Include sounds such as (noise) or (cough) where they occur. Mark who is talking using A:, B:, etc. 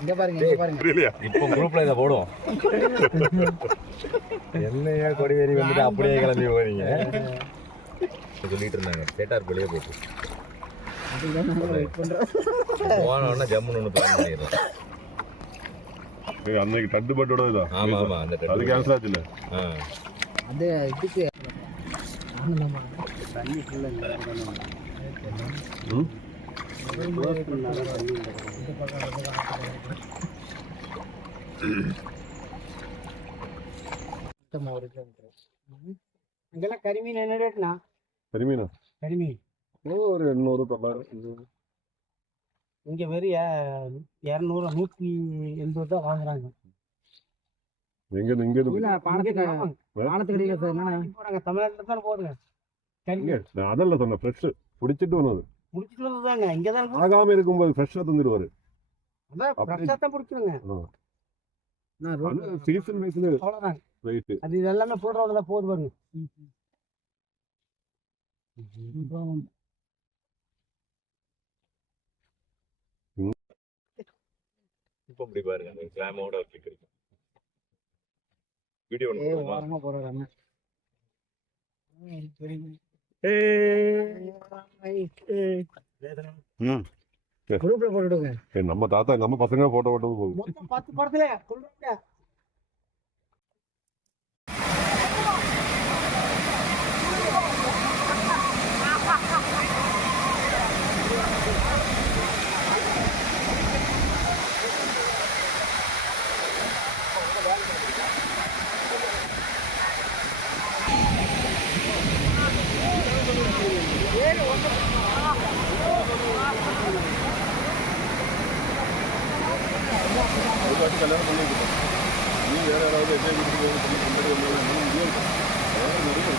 A: இங்க பாருங்க இங்க பாருங்க
B: புரியலையா?
C: இப்போ குரூப்ல இதை போடுவோம். என்னையா கொடிவேரி வந்துட்டு அப்படியே கிளம்பி போறீங்க? (laughs) சொல்லிட்டு இருந்தாங்க. கேட்டார் வெளியே போட்டு
A: பண்றோம்
C: போனோன்னா ஜம்முன்னு ஒன்று பிளான் பண்ணிடுறோம்.
B: அன்னைக்கு தட்டுப்பட்டோட இதா?
C: ஆமா ஆமா அந்த
B: அது
C: டெட்டு.
B: கேன்சல் ஆச்சுல்ல
C: ஆ.
A: அது இதுக்கு ஆனந்தமா தண்ணி ஃபுல்லா ஒரு கிலோமீட்டர் அங்கெல்லாம் கரிமீன் என்ன ரேட்னா கரிமீன்?
B: ஓ ஒரு எண்ணூறு தொள்ளாயிரம்
A: இங்க வெறும் இரநூறு நூத்தி எண்பது தான் வாங்குறாங்க.
B: எங்க இங்க இருந்து
A: பாலத்துக்கடியில போறாங்க தமிழ்நாட்டுல தான் போடுங்க.
B: இங்க நான் அதல்ல சொன்னேன் ஃப்ரெஷ் பிடிச்சிட்டு வந்தது.
A: முடிச்சுட்டு வந்ததாங்க இங்கதான் இருக்கு
B: ஆகாம இருக்கும்போது ஃப்ரெஷ்ஷாக தந்துடுவாரு.
A: அதான் தான் பிடிச்சிருங்க
B: சீசன் வைஸ்ல
A: அது எல்லாமே போடுறவங்கள போது
C: இப்போ இப்படி பாருங்க அந்த கிளாமோட ஒரு கிளிக் இருக்கு வீடியோ
A: ஓரமா போறாங்க
B: நம்ம தாத்தா நம்ம பசங்க போட்டோ போட்டது போதும்
A: மொத்தம் பத்து படத்துல കല്യാണം
B: സമ്മതിക്കില്ല നീ വേറെ ഒരാളെ എന്നെ കുറിച്ച് പോകുന്ന സമ്മതിക്കുന്നത് നമ്മൾ ഉപയോഗിക്കും